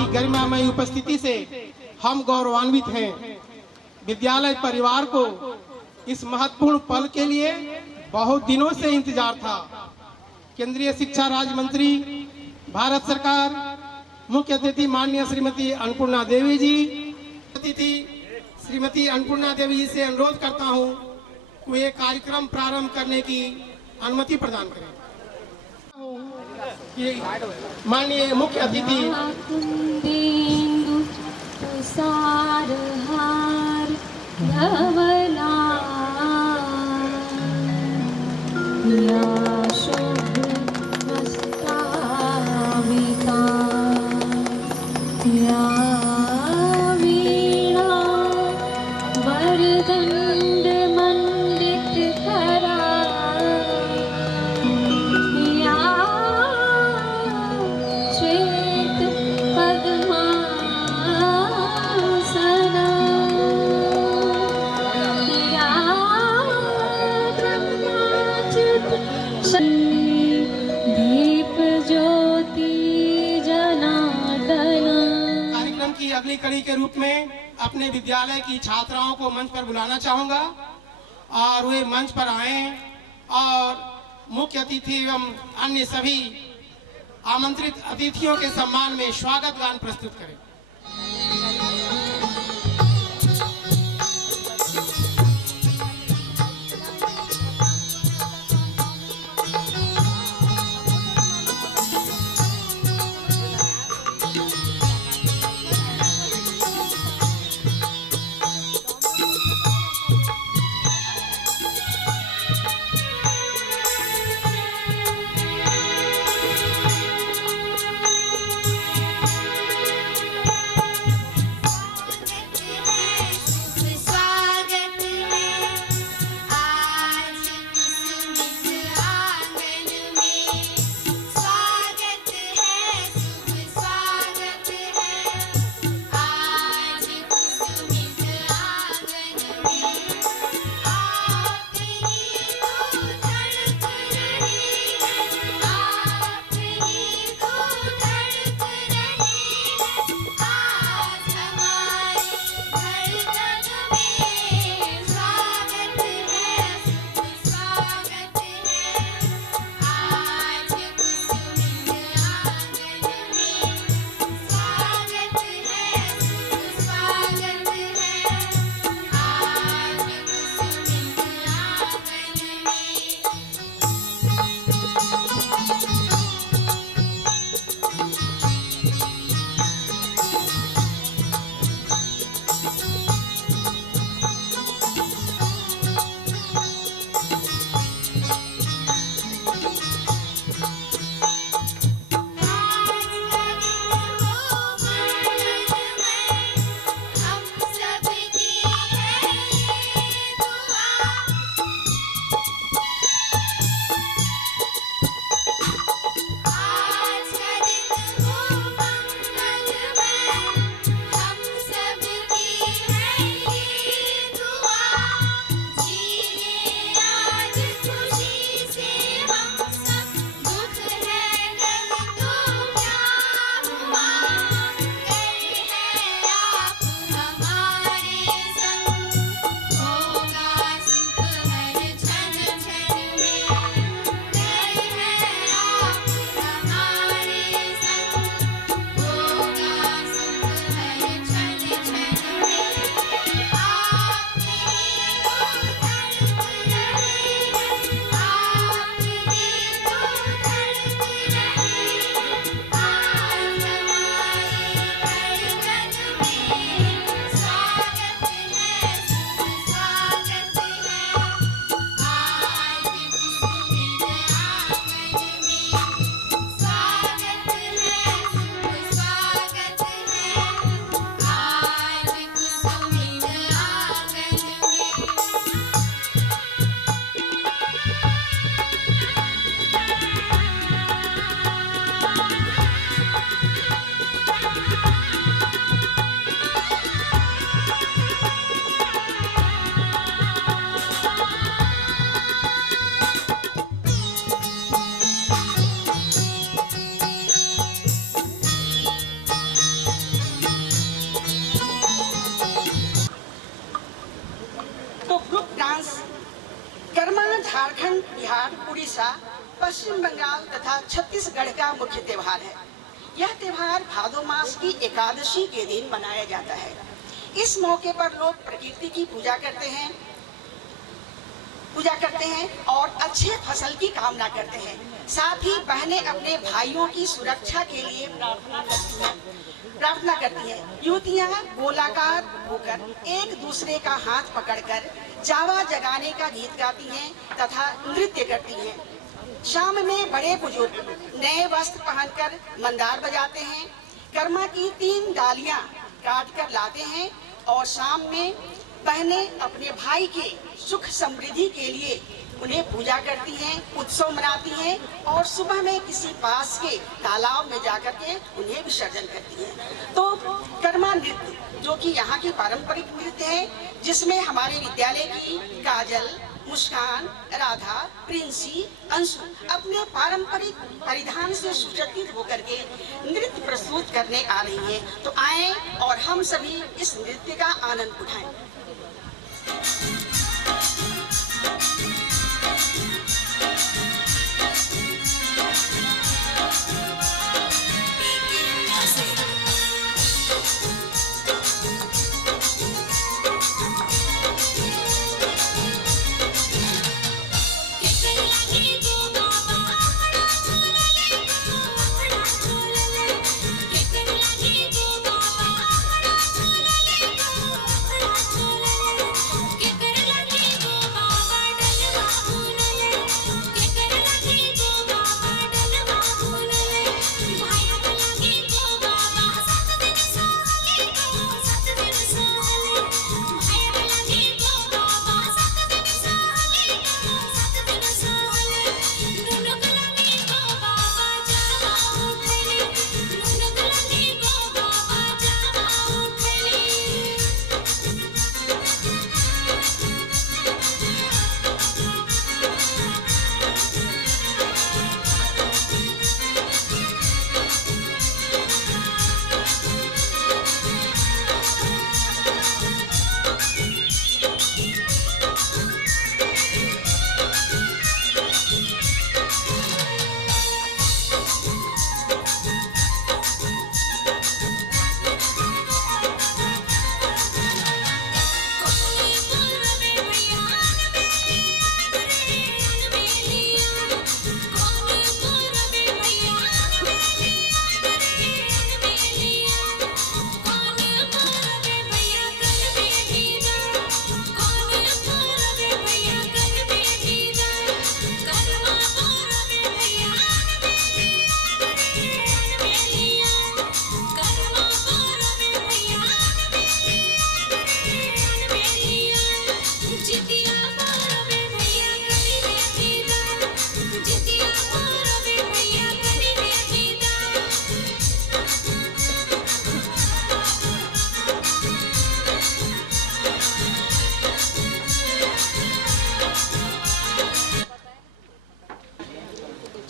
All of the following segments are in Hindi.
आपकी गरिमामय उपस्थिति से हम गौरवान्वित हैं। विद्यालय परिवार को इस महत्वपूर्ण पल के लिए बहुत दिनों से इंतजार था। केंद्रीय शिक्षा राज्य मंत्री भारत सरकार, मुख्य अतिथि माननीय श्रीमती अन्नपूर्णा देवी जी, अतिथि श्रीमती अन्नपूर्णा देवी जी से अनुरोध करता हूं कि ये कार्यक्रम प्रारंभ करने की अनुमति प्रदान करें। माननीय मुख्य अतिथि अगली कड़ी के रूप में अपने विद्यालय की छात्राओं को मंच पर बुलाना चाहूंगा और वे मंच पर आए और मुख्य अतिथि एवं अन्य सभी आमंत्रित अतिथियों के सम्मान में स्वागत गान प्रस्तुत करें। पश्चिम बंगाल तथा छत्तीसगढ़ का मुख्य त्योहार है। यह त्योहार भादो मास की एकादशी के दिन मनाया जाता है। इस मौके पर लोग प्रकृति की पूजा करते हैं और अच्छे फसल की कामना करते हैं। साथ ही बहनें अपने भाइयों की सुरक्षा के लिए प्रार्थना करती हैं। युवतियां गोलाकार होकर एक दूसरे का हाथ पकड़कर जावा जगाने का गीत गाती हैं तथा नृत्य करती हैं। शाम में बड़े बुजुर्ग नए वस्त्र पहनकर मंदार बजाते हैं। कर्मा की 3 डालियां काट कर लाते हैं और शाम में बहनें अपने भाई के सुख समृद्धि के लिए उन्हें पूजा करती हैं, उत्सव मनाती हैं और सुबह में किसी पास के तालाब में जाकर के उन्हें विसर्जन करती हैं। तो कर्मा नृत्य जो कि यहाँ की पारंपरिक नृत्य है, जिसमें हमारे विद्यालय की काजल, मुस्कान, राधा, प्रिंसी, अंशु अपने पारंपरिक परिधान से सुसज्जित होकर के नृत्य प्रस्तुत करने आ रही है। तो आए और हम सभी इस नृत्य का आनंद उठाएं।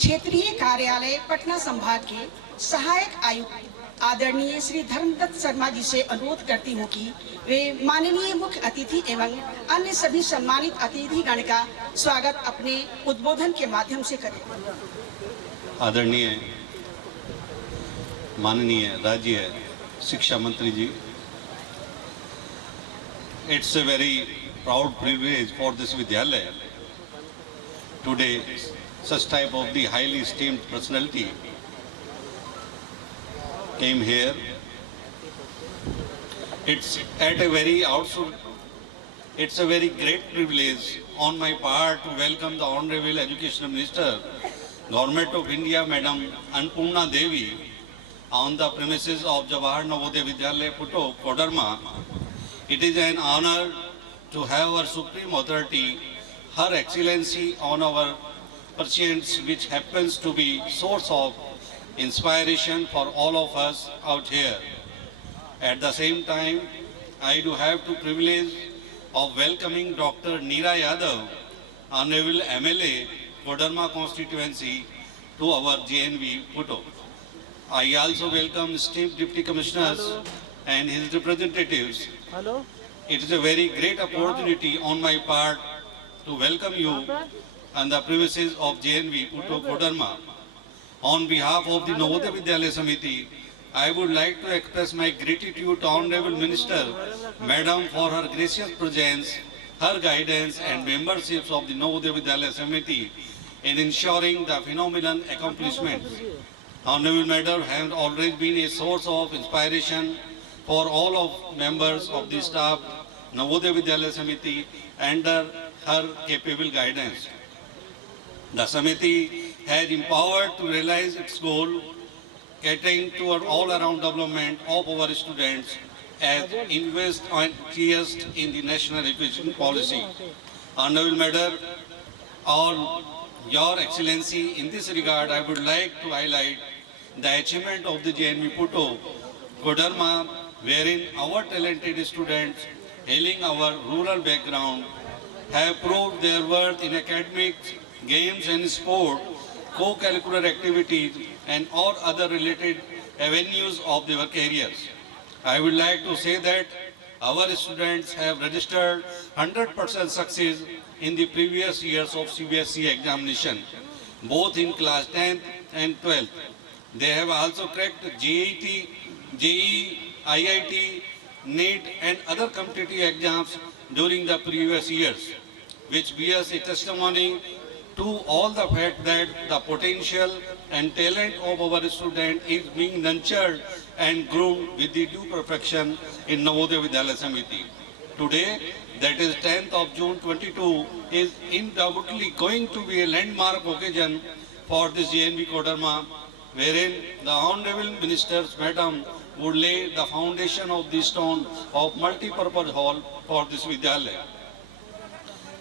क्षेत्रीय कार्यालय पटना संभाग के सहायक आयुक्त आदरणीय श्री धर्मदत्त शर्मा जी से अनुरोध करती हूँ कि वे माननीय मुख्य अतिथि एवं अन्य सभी सम्मानित अतिथिगण का स्वागत अपने उद्बोधन के माध्यम से करें। आदरणीय माननीय राज्य शिक्षा मंत्री जी, it's a very proud privilege for this Vidyalaya today. Such type of the highly esteemed personality came here. It's at a very it's a very great privilege on my part to welcome the Honorable Education Minister, Government of India, Madam Annapurna Devi, on the premises of Jawahar Navodaya Vidyalaya, Puto, Kodarma. It is an honor to have our Supreme Authority, Her Excellency, on our prescience, which happens to be source of inspiration for all of us out here. At the same time, I do have the privilege of welcoming Dr. Neera Yadav, Honorable MLA, Kodarma constituency, to our JNV Puto. I also welcome esteemed Deputy Commissioners and his representatives. Hello. It is a very great opportunity on my part to welcome you and the premises of JNV Puto Kodarma. On behalf of the Navodaya Vidyalaya Samiti, I would like to express my gratitude to Honorable Minister, Madam, for her gracious presence, her guidance and memberships of the Navodaya Vidyalaya Samiti in ensuring the phenomenal accomplishments. Honorable Madam has always been a source of inspiration for all of members of the staff, Navodaya Vidyalaya Samiti, under her capable guidance. The Samiti has empowered to realize its goal, catering to an all-around development of our students as invest and interest in the national education policy. Honorable Madam, all Your Excellency, in this regard, I would like to highlight the achievement of the JNV Puto Kodarma, wherein our talented students hailing our rural background have proved their worth in academics, games and sport, co-curricular activities and all other related avenues of their careers. I would like to say that our students have registered 100% success in the previous years of CBSE examination, both in class 10th and 12th. They have also cracked JET, JEE, IIT, NEET and other competitive exams during the previous years, which bears a testimony to all the fact that the potential and talent of our student is being nurtured and groomed with the due perfection in Navodaya Vidyalaya Samiti. Today, that is 10th of June 22, is undoubtedly going to be a landmark occasion for this JNV Kodarma, wherein the Honorable Ministers, Madam, would lay the foundation of the stone of multi-purpose hall for this Vidyalaya.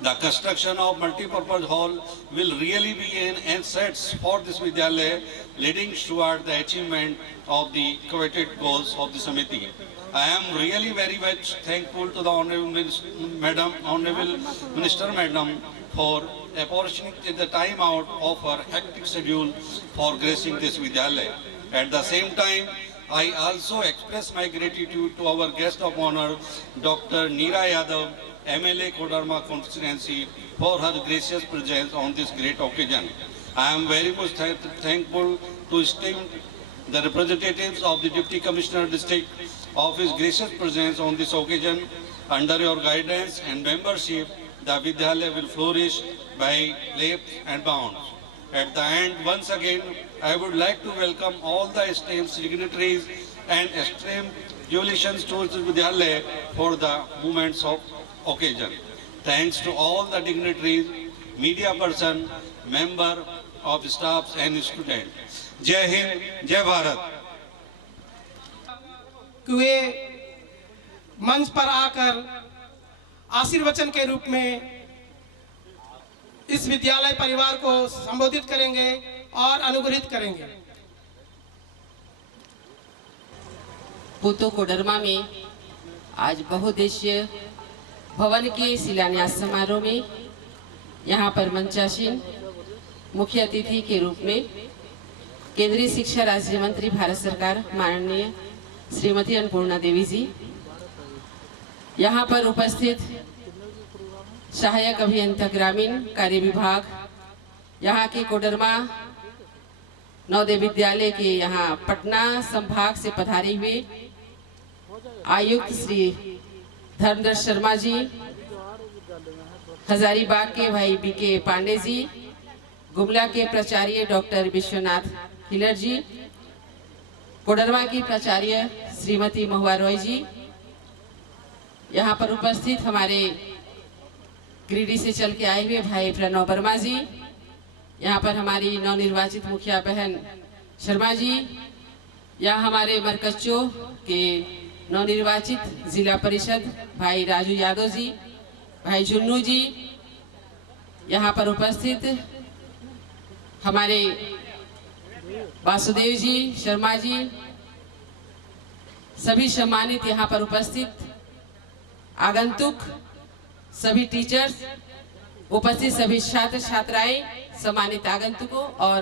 The construction of multi-purpose hall will really be an asset for this Vidyalaya, leading toward the achievement of the coveted goals of the Samiti. I am really very much thankful to the Honorable Minister Madam for apportioning the time out of her hectic schedule for gracing this Vidyalaya. At the same time, I also express my gratitude to our guest of honor, Dr. Neera Yadav, MLA Kodarma constituency, for her gracious presence on this great occasion. I am very much thankful to esteemed the representatives of the Deputy Commissioner District of his gracious presence on this occasion. Under your guidance and membership, the Vidyalaya will flourish by leaps and bounds. At the end, once again, I would like to welcome all the esteemed dignitaries and esteemed jubilations to Vidyalaya for the moments of occasion. Thanks to all the dignitaries, media person, member of staffs and students. Jai Hind, Jai Bharat. वे मंच पर आकर आशीर्वचन के रूप में इस विद्यालय परिवार को संबोधित करेंगे और अनुग्रहित करेंगे। पुतो कोडरमा में आज बहुउद्देशीय भवन के शिलान्यास समारोह में यहाँ पर मंचासीन मुख्य अतिथि के रूप में केंद्रीय शिक्षा राज्य मंत्री भारत सरकार माननीय श्रीमती अन्नपूर्णा देवी जी, यहाँ पर उपस्थित सहायक अभियंता ग्रामीण कार्य विभाग, यहाँ के कोडरमा नवोदय विद्यालय के यहाँ पटना संभाग से पधारे हुए आयुक्त श्री धर्मेंद्र शर्मा जी, हजारीबाग के भाई बीके पांडे जी, गुमला के प्राचार्य डॉक्टर विश्वनाथ हिलर जी, कोडरमा की प्राचार्य श्रीमती महुआ रॉय जी, यहाँ पर उपस्थित हमारे गिरिडीह से चल के आए हुए भाई प्रणव वर्मा जी, यहाँ पर हमारी नवनिर्वाचित मुखिया बहन शर्मा जी, यहाँ हमारे मरकच्चो के नवनिर्वाचित जिला परिषद भाई राजू यादव जी, भाई जुन्नू जी, यहाँ पर उपस्थित हमारे वासुदेव जी शर्मा जी, सभी सम्मानित यहाँ पर उपस्थित आगंतुक, सभी टीचर्स, उपस्थित सभी छात्र छात्राएं, सम्मानित आगंतुकों और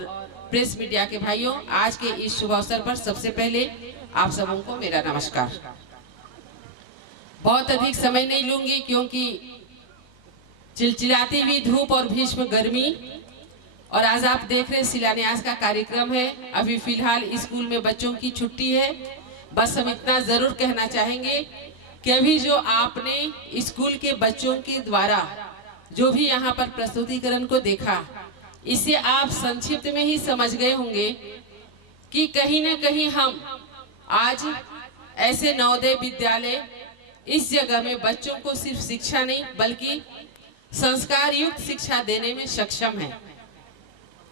प्रेस मीडिया के भाइयों, आज के इस शुभ अवसर पर सबसे पहले आप सबों को मेरा नमस्कार। बहुत अधिक समय नहीं लूंगी क्योंकि चिलचिलाती हुई धूप और भीष्म गर्मी, और आज आप देख रहे शिलान्यास का कार्यक्रम है। अभी फिलहाल स्कूल में बच्चों की छुट्टी है। बस हम इतना जरूर कहना चाहेंगे कि अभी जो आपने स्कूल के बच्चों के द्वारा जो भी यहाँ पर प्रस्तुतिकरण को देखा, इसे आप संक्षिप्त में ही समझ गए होंगे कि कहीं न कहीं हम आज ऐसे नवोदय विद्यालय इस जगह में बच्चों को सिर्फ शिक्षा नहीं बल्कि संस्कार युक्त शिक्षा देने में सक्षम है।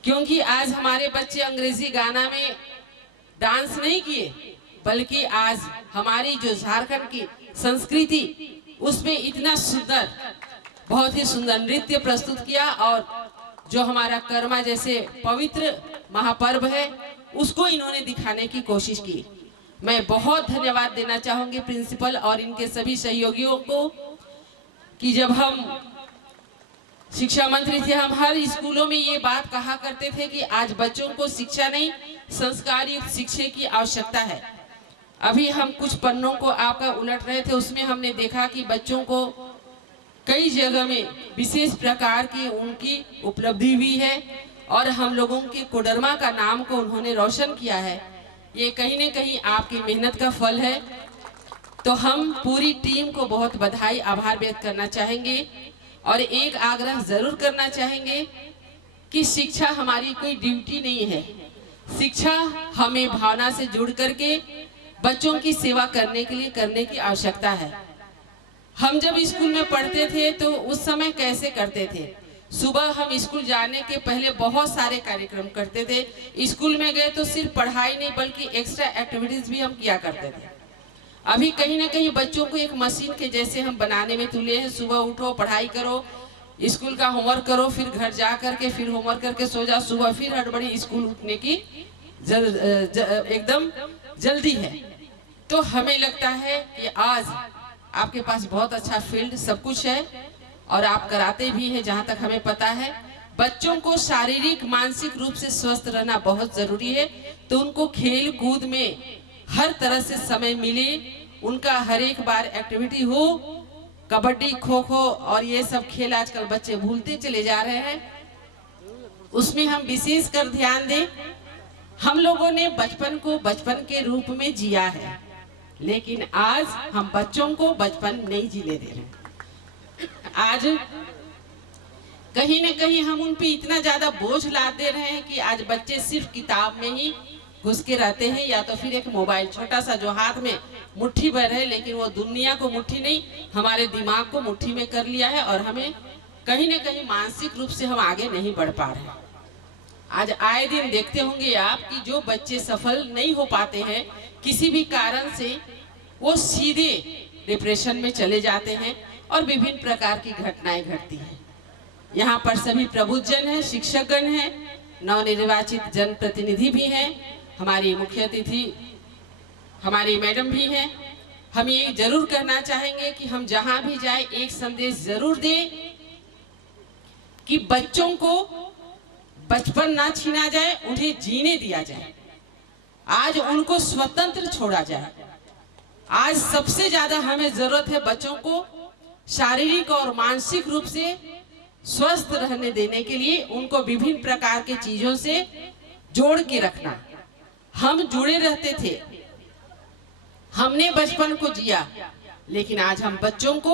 क्योंकि आज हमारे बच्चे अंग्रेजी गाना में डांस नहीं किए, बल्कि आज हमारी जो झारखंड की संस्कृति उसमें इतना सुंदर, बहुत ही सुंदर नृत्य प्रस्तुत किया, और जो हमारा कर्मा जैसे पवित्र महापर्व है उसको इन्होंने दिखाने की कोशिश की। मैं बहुत धन्यवाद देना चाहूंगी प्रिंसिपल और इनके सभी सहयोगियों को कि जब हम शिक्षा मंत्री थे, हम हर स्कूलों में ये बात कहा करते थे कि आज बच्चों को शिक्षा नहीं, संस्कार युक्त शिक्षा की आवश्यकता है। अभी हम कुछ पन्नों को आपका उलट रहे थे, उसमें हमने देखा कि बच्चों को कई जगह में विशेष प्रकार की उनकी उपलब्धि हुई है और हम लोगों के कोडरमा का नाम को उन्होंने रोशन किया है। ये कहीं न कहीं आपकी मेहनत का फल है। तो हम पूरी टीम को बहुत बधाई, आभार व्यक्त करना चाहेंगे और एक आग्रह जरूर करना चाहेंगे कि शिक्षा हमारी कोई ड्यूटी नहीं है। शिक्षा हमें भावना से जुड़ करके बच्चों की सेवा करने के लिए करने की आवश्यकता है। हम जब स्कूल में पढ़ते थे तो उस समय कैसे करते थे, सुबह हम स्कूल जाने के पहले बहुत सारे कार्यक्रम करते थे। स्कूल में गए तो सिर्फ पढ़ाई नहीं बल्कि एक्स्ट्रा एक्टिविटीज भी हम किया करते थे। अभी कहीं ना कहीं बच्चों को एक मशीन के जैसे हम बनाने में तुले हैं। सुबह उठो, पढ़ाई करो, स्कूल का होमवर्क करो, फिर घर जा करके फिर होमवर्क करके सो जाओ, सुबह फिर हड़बड़ी स्कूल उठने की एकदम जल्दी है। तो हमें लगता है कि आज आपके पास बहुत अच्छा फील्ड सब कुछ है और आप कराते भी हैं। जहाँ तक हमें पता है बच्चों को शारीरिक मानसिक रूप से स्वस्थ रहना बहुत जरूरी है। तो उनको खेल कूद में हर तरह से समय मिले, उनका हर एक बार एक्टिविटी हो। कबड्डी, खो खो और ये सब खेल आजकल बच्चे भूलते चले जा रहे हैं, उसमें हम विशेष कर ध्यान दें। हम लोगों ने बचपन को बचपन के रूप में जिया है, लेकिन आज हम बच्चों को बचपन नहीं जीने दे रहे। आज कहीं न कहीं हम उन पे इतना ज्यादा बोझ लाते रहे हैं कि आज बच्चे सिर्फ किताब में ही घुस के रहते हैं, या तो फिर एक मोबाइल छोटा सा जो हाथ में मुट्ठी भर है, लेकिन वो दुनिया को मुट्ठी नहीं हमारे दिमाग को मुट्ठी में कर लिया है और हमें कहीं न कहीं मानसिक रूप से हम आगे नहीं बढ़ पा रहे हैं। आज आए दिन देखते होंगे आप कि जो बच्चे सफल नहीं हो पाते हैं किसी भी कारण से, वो सीधे डिप्रेशन में चले जाते हैं और विभिन्न प्रकार की घटनाएं घटती हैं। यहाँ पर सभी प्रबुद्धजन हैं, शिक्षकगण हैं, नवनिर्वाचित जनप्रतिनिधि भी हैं, हमारी मुख्य अतिथि हमारी मैडम भी हैं। हम ये जरूर कहना चाहेंगे कि हम जहां भी जाए एक संदेश जरूर दें कि बच्चों को बचपन ना छीना जाए, उन्हें जीने दिया जाए। आज उनको स्वतंत्र छोड़ा जाए। आज सबसे ज्यादा हमें जरूरत है बच्चों को शारीरिक और मानसिक रूप से स्वस्थ रहने देने के लिए उनको विभिन्न प्रकार के चीजों से जोड़ के रखना। हम जुड़े रहते थे, हमने बचपन को जिया, लेकिन आज हम बच्चों को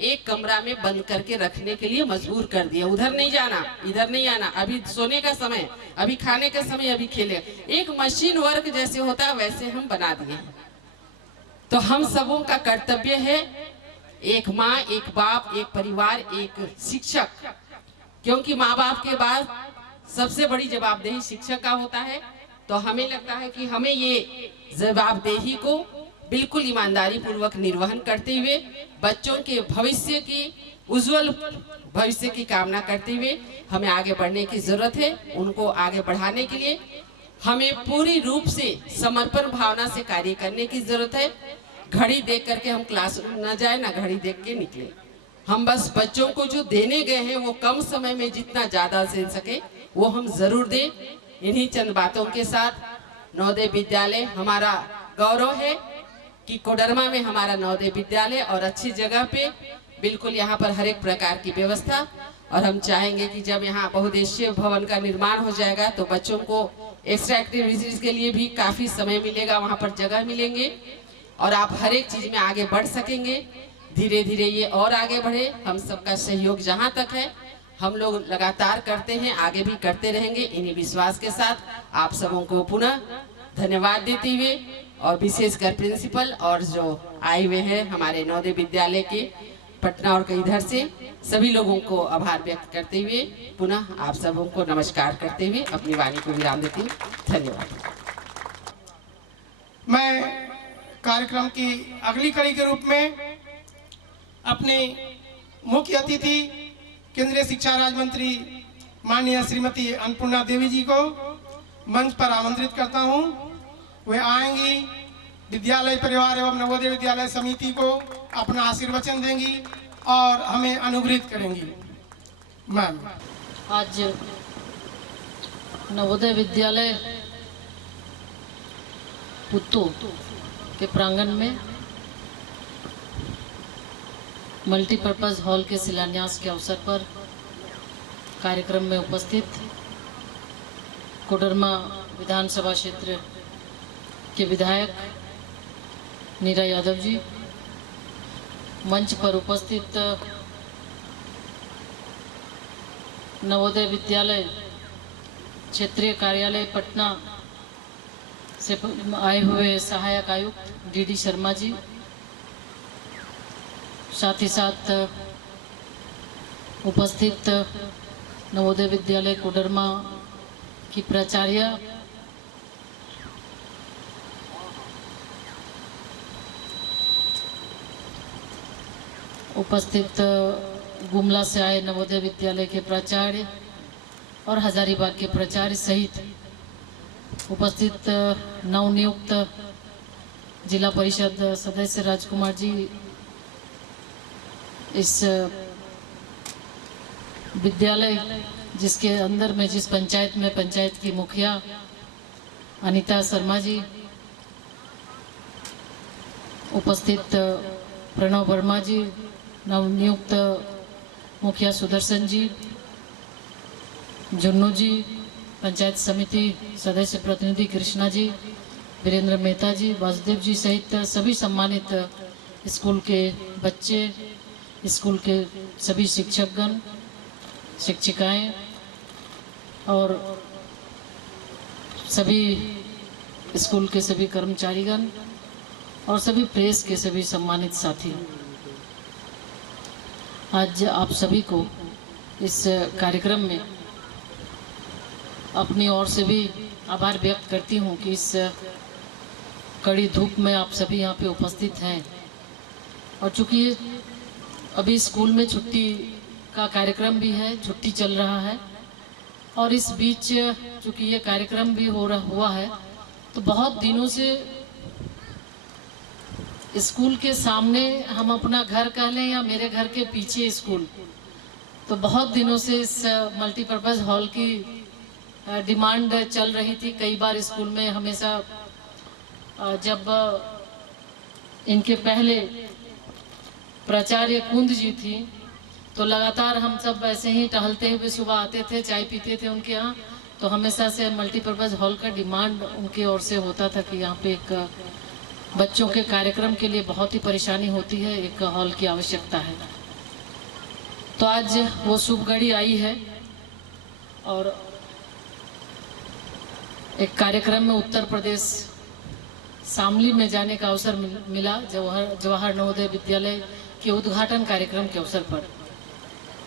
एक कमरा में बंद करके रखने के लिए मजबूर कर दिया। उधर नहीं जाना, इधर नहीं आना, अभी सोने का समय, अभी खाने का समय, अभी खेले। एक मशीन वर्क जैसे होता है वैसे हम बना दिए हैं। तो हम सबों का कर्तव्य है, एक माँ, एक बाप, एक परिवार, एक शिक्षक, क्योंकि माँ बाप के बाद सबसे बड़ी जवाबदेही शिक्षक का होता है। तो हमें लगता है कि हमें ये जवाबदेही को बिल्कुल ईमानदारी पूर्वक निर्वहन करते हुए बच्चों के भविष्य की उज्जवल भविष्य की कामना करते हुए हमें आगे बढ़ने की जरूरत है। उनको आगे बढ़ाने के लिए हमें पूरी रूप से समर्पण भावना से कार्य करने की जरूरत है। घड़ी देख करके हम क्लासरूम न जाए, ना घड़ी देख के निकले। हम बस बच्चों को जो देने गए हैं वो कम समय में जितना ज्यादा दे सके वो हम जरूर दें। इन्हीं चंद बातों के साथ नवोदय विद्यालय हमारा गौरव है कि कोडरमा में हमारा नवोदय विद्यालय और अच्छी जगह पे बिल्कुल यहाँ पर हर एक प्रकार की व्यवस्था। और हम चाहेंगे कि जब यहाँ बहुउद्देशीय भवन का निर्माण हो जाएगा तो बच्चों को एक्स्ट्रा एक्टिविटीज के लिए भी काफ़ी समय मिलेगा, वहाँ पर जगह मिलेंगे और आप हर एक चीज़ में आगे बढ़ सकेंगे। धीरे धीरे ये और आगे बढ़े। हम सबका सहयोग जहाँ तक है हम लोग लगातार करते हैं, आगे भी करते रहेंगे। इन्हीं विश्वास के साथ आप सबों को पुनः धन्यवाद देते हुए और विशेषकर प्रिंसिपल और जो आए हुए हैं हमारे नवोदय विद्यालय के पटना और इधर से सभी लोगों को आभार व्यक्त करते हुए पुनः आप सबों को नमस्कार करते हुए अपनी वाणी को विराम देती हूँ। धन्यवाद। मैं कार्यक्रम की अगली कड़ी के रूप में अपने मुख्य अतिथि केंद्रीय शिक्षा राज्य मंत्री माननीय श्रीमती अन्नपूर्णा देवी जी को मंच पर आमंत्रित करता हूं। वे आएंगी, विद्यालय परिवार एवं नवोदय विद्यालय समिति को अपना आशीर्वचन देंगी और हमें अनुग्रहित करेंगी। मैम, आज नवोदय विद्यालय पुत्तू के प्रांगण में मल्टीपर्पज़ हॉल के शिलान्यास के अवसर पर कार्यक्रम में उपस्थित कोडरमा विधानसभा क्षेत्र के विधायक नीरा यादव जी, मंच पर उपस्थित नवोदय विद्यालय क्षेत्रीय कार्यालय पटना से आए हुए सहायक आयुक्त डीडी शर्मा जी, साथ ही साथ उपस्थित नवोदय विद्यालय कोडरमा की प्राचार्य, उपस्थित गुमला से आए नवोदय विद्यालय के प्राचार्य और हजारीबाग के प्राचार्य सहित उपस्थित नवनियुक्त जिला परिषद सदस्य राजकुमार जी, इस विद्यालय जिसके अंदर में जिस पंचायत में पंचायत की मुखिया अनीता शर्मा जी, उपस्थित प्रणव वर्मा जी, नवनियुक्त मुखिया सुदर्शन जी, जुन्नू जी, पंचायत समिति सदस्य प्रतिनिधि कृष्णा जी, वीरेंद्र मेहता जी, वासुदेव जी सहित सभी सम्मानित स्कूल के बच्चे, स्कूल के सभी शिक्षकगण, शिक्षिकाएं और सभी स्कूल के सभी कर्मचारीगण और सभी प्रेस के सभी सम्मानित साथी, आज आप सभी को इस कार्यक्रम में अपनी ओर से भी आभार व्यक्त करती हूँ कि इस कड़ी धूप में आप सभी यहाँ पे उपस्थित हैं। और चूँकि अभी स्कूल में छुट्टी का कार्यक्रम भी है, छुट्टी चल रहा है और इस बीच चूँकि ये कार्यक्रम भी हुआ है तो बहुत दिनों से स्कूल के सामने, हम अपना घर कह लें या मेरे घर के पीछे स्कूल, तो बहुत दिनों से इस मल्टीपर्पज़ हॉल की डिमांड चल रही थी। कई बार स्कूल में हमेशा जब इनके पहले प्राचार्य कुंद जी थी तो लगातार हम सब ऐसे ही टहलते हुए सुबह आते थे, चाय पीते थे उनके यहाँ, तो हमेशा से मल्टीपर्पज़ हॉल का डिमांड उनके ओर से होता था कि यहाँ पे एक बच्चों के कार्यक्रम के लिए बहुत ही परेशानी होती है, एक हॉल की आवश्यकता है। तो आज वो शुभ घड़ी आई है और एक कार्यक्रम में उत्तर प्रदेश शामली में जाने का अवसर मिला, जवाहर नवोदय विद्यालय के उद्घाटन कार्यक्रम के अवसर पर।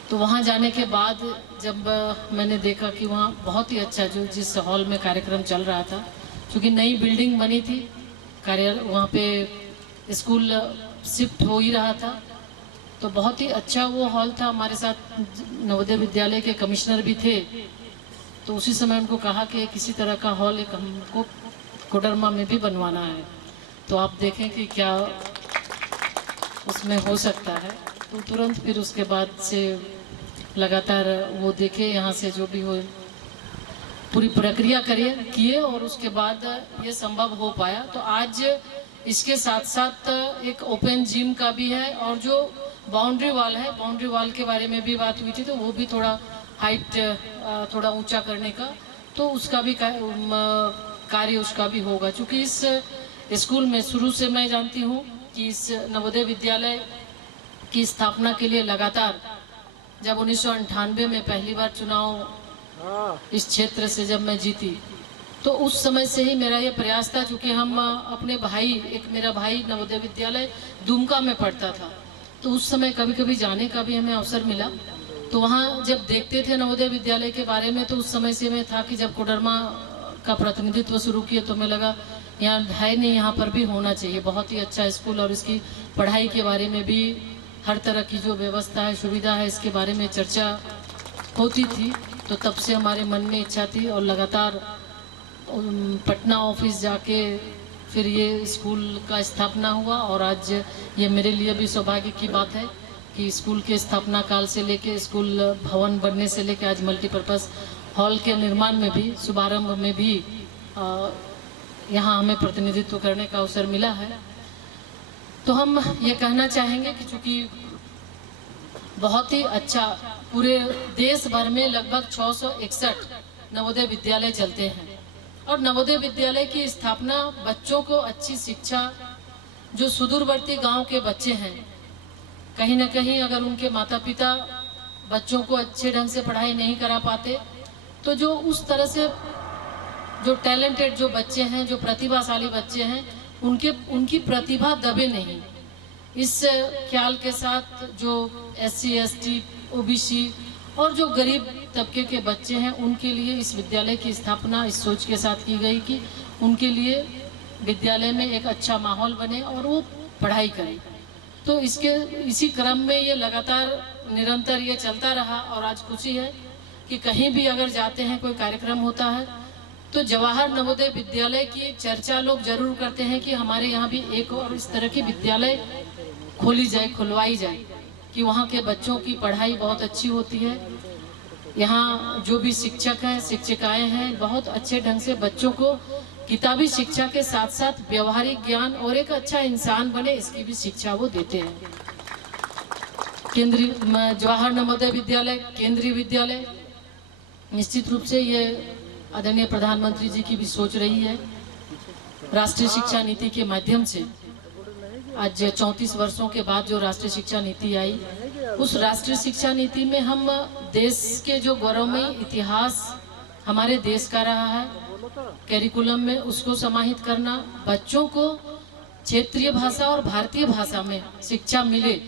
तो वहाँ जाने के बाद जब मैंने देखा कि वहाँ बहुत ही अच्छा जो जिस हॉल में कार्यक्रम चल रहा था, क्योंकि नई बिल्डिंग बनी थी, कार्यालय वहाँ पे स्कूल शिफ्ट हो ही रहा था, तो बहुत ही अच्छा वो हॉल था। हमारे साथ नवोदय विद्यालय के कमिश्नर भी थे, तो उसी समय उनको कहा कि किसी तरह का हॉल एक हमको कोडरमा में भी बनवाना है, तो आप देखें कि क्या उसमें हो सकता है। तो तुरंत फिर उसके बाद से लगातार वो देखे, यहाँ से जो भी हो पूरी प्रक्रिया किए और उसके बाद ये संभव हो पाया। तो आज इसके साथ साथ एक ओपन जिम का भी है और जो बाउंड्री वॉल है, बाउंड्री वॉल के बारे में भी बात हुई थी, तो वो भी थोड़ा हाइट थोड़ा ऊंचा करने का, तो उसका भी कार्य उसका भी होगा। क्योंकि इस स्कूल में शुरू से मैं जानती हूँ कि इस नवोदय विद्यालय की स्थापना के लिए लगातार, जब 1998 में पहली बार चुनाव इस क्षेत्र से जब मैं जीती, तो उस समय से ही मेरा ये प्रयास था। क्योंकि हम अपने भाई, एक मेरा भाई नवोदय विद्यालय दुमका में पढ़ता था, तो उस समय कभी कभी जाने का भी हमें अवसर मिला। तो वहाँ जब देखते थे नवोदय विद्यालय के बारे में, तो उस समय से मैं था कि जब कोडरमा का प्रतिनिधित्व शुरू किया तो मैं लगा यहाँ है नहीं, यहाँ पर भी होना चाहिए, बहुत ही अच्छा स्कूल, और इसकी पढ़ाई के बारे में भी हर तरह की जो व्यवस्था है, सुविधा है, इसके बारे में चर्चा होती थी। तो तब से हमारे मन में इच्छा थी, और लगातार पटना ऑफिस जाके फिर ये स्कूल का स्थापना हुआ। और आज ये मेरे लिए भी सौभाग्य की बात है कि स्कूल के स्थापना काल से लेके स्कूल भवन बनने से लेके आज मल्टीपर्पज़ हॉल के निर्माण में भी, शुभारंभ में भी यहाँ हमें प्रतिनिधित्व करने का अवसर मिला है। तो हम ये कहना चाहेंगे कि चूँकि बहुत ही अच्छा, पूरे देश भर में लगभग 661 नवोदय विद्यालय चलते हैं, और नवोदय विद्यालय की स्थापना बच्चों को अच्छी शिक्षा, जो सुदूरवर्ती गांव के बच्चे हैं, कहीं ना कहीं अगर उनके माता पिता बच्चों को अच्छे ढंग से पढ़ाई नहीं करा पाते, तो जो उस तरह से जो टैलेंटेड जो बच्चे हैं, जो प्रतिभाशाली बच्चे हैं, उनकी प्रतिभा दबे नहीं, इस ख्याल के साथ जो SC ST OBC और जो गरीब तबके के बच्चे हैं, उनके लिए इस विद्यालय की स्थापना इस सोच के साथ की गई कि उनके लिए विद्यालय में एक अच्छा माहौल बने और वो पढ़ाई करें। तो इसी क्रम में ये लगातार निरंतर ये चलता रहा। और आज खुशी है कि कहीं भी अगर जाते हैं, कोई कार्यक्रम होता है, तो जवाहर नवोदय विद्यालय की चर्चा लोग जरूर करते हैं कि हमारे यहाँ भी एक और इस तरह की विद्यालय खोली जाए, खुलवाई जाए, कि वहाँ के बच्चों की पढ़ाई बहुत अच्छी होती है। यहाँ जो भी शिक्षक हैं, शिक्षिकाएं हैं, बहुत अच्छे ढंग से बच्चों को किताबी शिक्षा के साथ साथ व्यवहारिक ज्ञान और एक अच्छा इंसान बने, इसकी भी शिक्षा वो देते हैं। केंद्रीय जवाहर नवोदय विद्यालय केंद्रीय विद्यालय, निश्चित रूप से ये आदरणीय प्रधानमंत्री जी की भी सोच रही है। राष्ट्रीय शिक्षा नीति के माध्यम से आज 34 वर्षों के बाद जो राष्ट्रीय शिक्षा नीति आई, उस राष्ट्रीय शिक्षा नीति में हम देश के जो गौरवमयी इतिहास हमारे देश का रहा है, कैरिकुलम में उसको समाहित करना, बच्चों को क्षेत्रीय भाषा और भारतीय भाषा में शिक्षा मिले,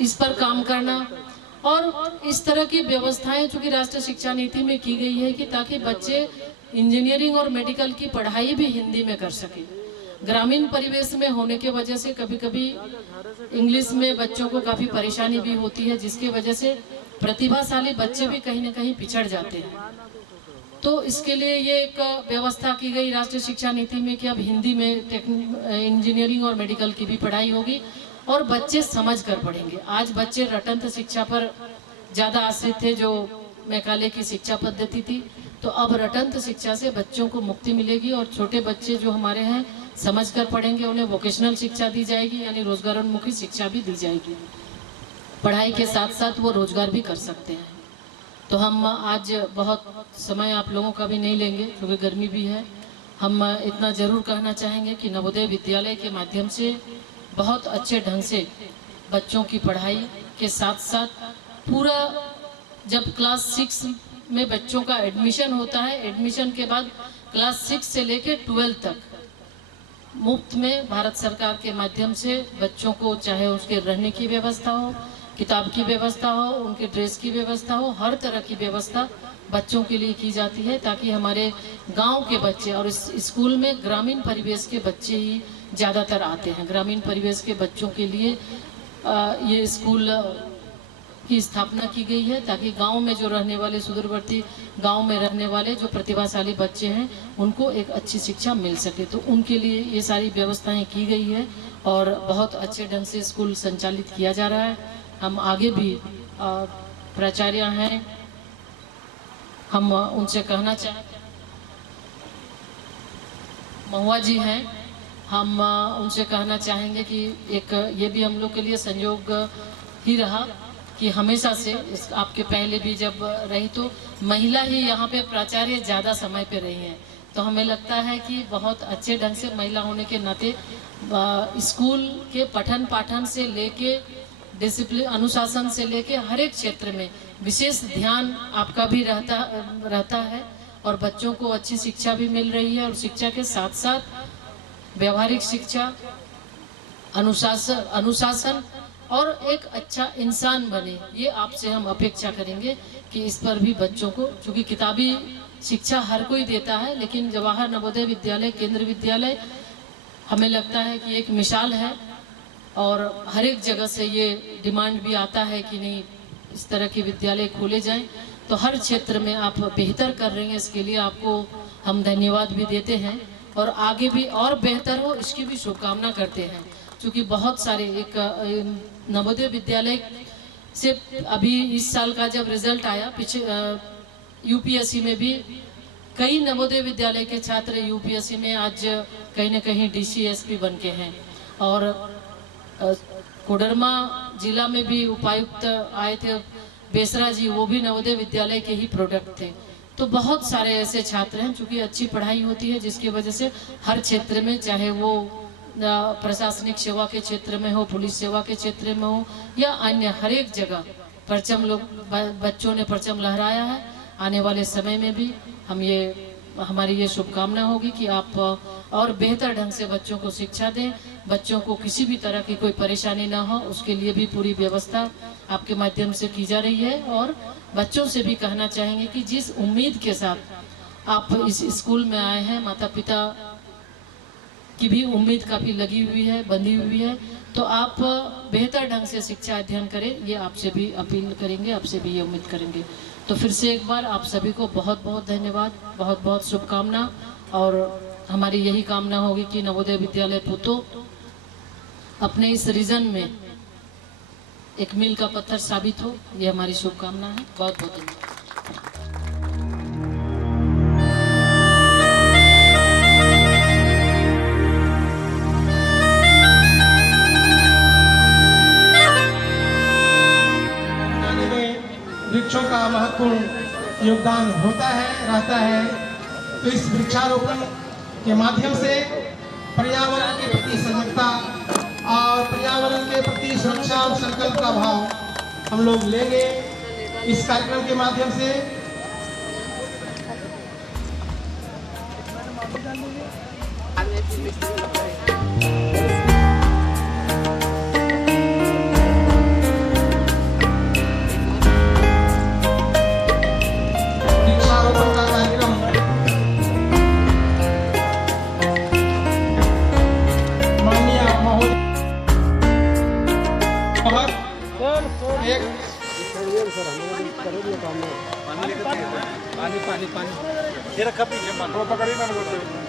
इस पर काम करना, और इस तरह की व्यवस्थाएं चूंकि राष्ट्रीय शिक्षा नीति में की गई है कि ताकि बच्चे इंजीनियरिंग और मेडिकल की पढ़ाई भी हिंदी में कर सके। ग्रामीण परिवेश में होने के वजह से कभी कभी इंग्लिश में बच्चों को काफ़ी परेशानी भी होती है, जिसकी वजह से प्रतिभाशाली बच्चे भी कहीं ना कहीं पिछड़ जाते हैं। तो इसके लिए ये एक व्यवस्था की गई राष्ट्रीय शिक्षा नीति में कि अब हिंदी में इंजीनियरिंग और मेडिकल की भी पढ़ाई होगी और बच्चे समझ कर पढ़ेंगे। आज बच्चे रटंत शिक्षा पर ज़्यादा आश्रित थे, जो मैकाले की शिक्षा पद्धति थी, तो अब रटंत शिक्षा से बच्चों को मुक्ति मिलेगी और छोटे बच्चे जो हमारे हैं समझ कर पढ़ेंगे। उन्हें वोकेशनल शिक्षा दी जाएगी, यानी रोजगारोन्मुखी शिक्षा भी दी जाएगी। पढ़ाई के साथ साथ वो रोजगार भी कर सकते हैं। तो हम आज बहुत समय आप लोगों का भी नहीं लेंगे क्योंकि गर्मी भी है। हम इतना ज़रूर कहना चाहेंगे कि नवोदय विद्यालय के माध्यम से बहुत अच्छे ढंग से बच्चों की पढ़ाई के साथ साथ पूरा जब क्लास 6 में बच्चों का एडमिशन होता है, एडमिशन के बाद क्लास 6 से लेकर 12 तक मुफ्त में भारत सरकार के माध्यम से बच्चों को, चाहे उसके रहने की व्यवस्था हो, किताब की व्यवस्था हो, उनके ड्रेस की व्यवस्था हो, हर तरह की व्यवस्था बच्चों के लिए की जाती है ताकि हमारे गांव के बच्चे, और इस स्कूल में ग्रामीण परिवेश के बच्चे ही ज़्यादातर आते हैं। ग्रामीण परिवेश के बच्चों के लिए ये स्कूल की स्थापना की गई है ताकि गांव में जो रहने वाले, सुदूरवर्ती गांव में रहने वाले जो प्रतिभाशाली बच्चे हैं उनको एक अच्छी शिक्षा मिल सके। तो उनके लिए ये सारी व्यवस्थाएं की गई है और बहुत अच्छे ढंग से स्कूल संचालित किया जा रहा है। हम आगे भी प्राचार्य हैं, हम उनसे कहना चाहेंगे, महुआ जी हैं, हम उनसे कहना चाहेंगे कि एक ये भी हम लोग के लिए संयोग ही रहा कि हमेशा से आपके पहले भी जब रही तो महिला ही यहाँ पे प्राचार्य ज़्यादा समय पे रही हैं, तो हमें लगता है कि बहुत अच्छे ढंग से महिला होने के नाते स्कूल के पठन पाठन से लेके डिसिप्लिन अनुशासन से लेके हर एक क्षेत्र में विशेष ध्यान आपका भी रहता है और बच्चों को अच्छी शिक्षा भी मिल रही है और शिक्षा के साथ साथ व्यवहारिक शिक्षा, अनुशासन और एक अच्छा इंसान बने, ये आपसे हम अपेक्षा करेंगे कि इस पर भी बच्चों को, चूँकि किताबी शिक्षा हर कोई देता है, लेकिन जवाहर नवोदय विद्यालय केंद्र विद्यालय हमें लगता है कि एक मिसाल है और हर एक जगह से ये डिमांड भी आता है कि नहीं इस तरह के विद्यालय खोले जाएं, तो हर क्षेत्र में आप बेहतर कर रही हैं, इसके लिए आपको हम धन्यवाद भी देते हैं और आगे भी और बेहतर हो इसकी भी शुभकामना करते हैं। क्योंकि बहुत सारे एक नवोदय विद्यालय से अभी इस साल का जब रिजल्ट आया, पीछे यूपीएससी में भी कई नवोदय विद्यालय के छात्र यूपीएससी में आज कहीं न कहीं डीसीएसपी बन के हैं और कोडरमा जिला में भी उपायुक्त आए थे बेसरा जी, वो भी नवोदय विद्यालय के ही प्रोडक्ट थे। तो बहुत सारे ऐसे छात्र हैं, चूँकि अच्छी पढ़ाई होती है जिसकी वजह से हर क्षेत्र में, चाहे वो प्रशासनिक सेवा के क्षेत्र में हो, पुलिस सेवा के क्षेत्र में हो या अन्य हर एक जगह परचम बच्चों ने परचम लहराया है। आने वाले समय में भी हमारी ये शुभकामना होगी कि आप और बेहतर ढंग से बच्चों को शिक्षा दें, बच्चों को किसी भी तरह की कोई परेशानी ना हो, उसके लिए भी पूरी व्यवस्था आपके माध्यम से की जा रही है। और बच्चों से भी कहना चाहेंगे कि जिस उम्मीद के साथ आप इस स्कूल में आए हैं, माता पिता की भी उम्मीद काफ़ी लगी हुई है, बंधी हुई है, तो आप बेहतर ढंग से शिक्षा अध्ययन करें, ये आपसे भी अपील करेंगे, आपसे भी ये उम्मीद करेंगे। तो फिर से एक बार आप सभी को बहुत बहुत धन्यवाद, बहुत बहुत शुभकामना और हमारी यही कामना होगी कि नवोदय विद्यालय पुतो अपने इस रीजन में एक मील का पत्थर साबित हो, ये हमारी शुभकामना है। बहुत बहुत धन्यवाद। वृक्षों का महत्वपूर्ण योगदान होता है, रहता है। तो इस वृक्षारोपण के माध्यम से पर्यावरण के प्रति सजगता और पर्यावरण के प्रति सुरक्षा और संकल्प का भाव हम लोग लेंगे इस कार्यक्रम के माध्यम से। ये रखा पीछे मन वो पकड़ी ना बोलते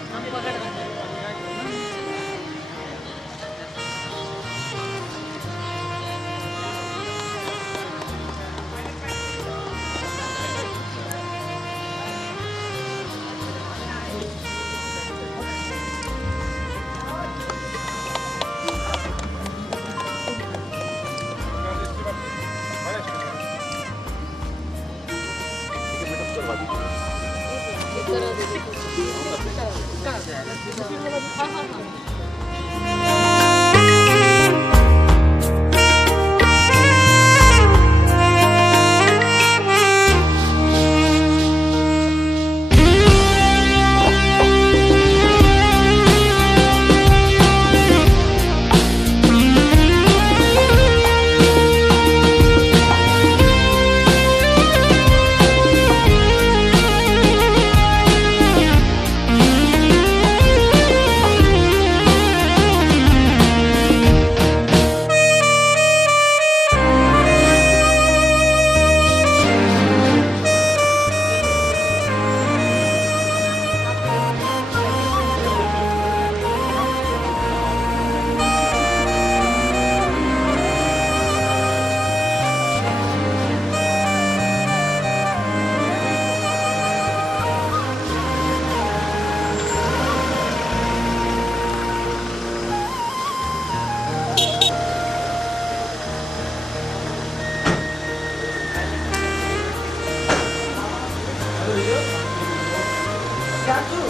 राजू,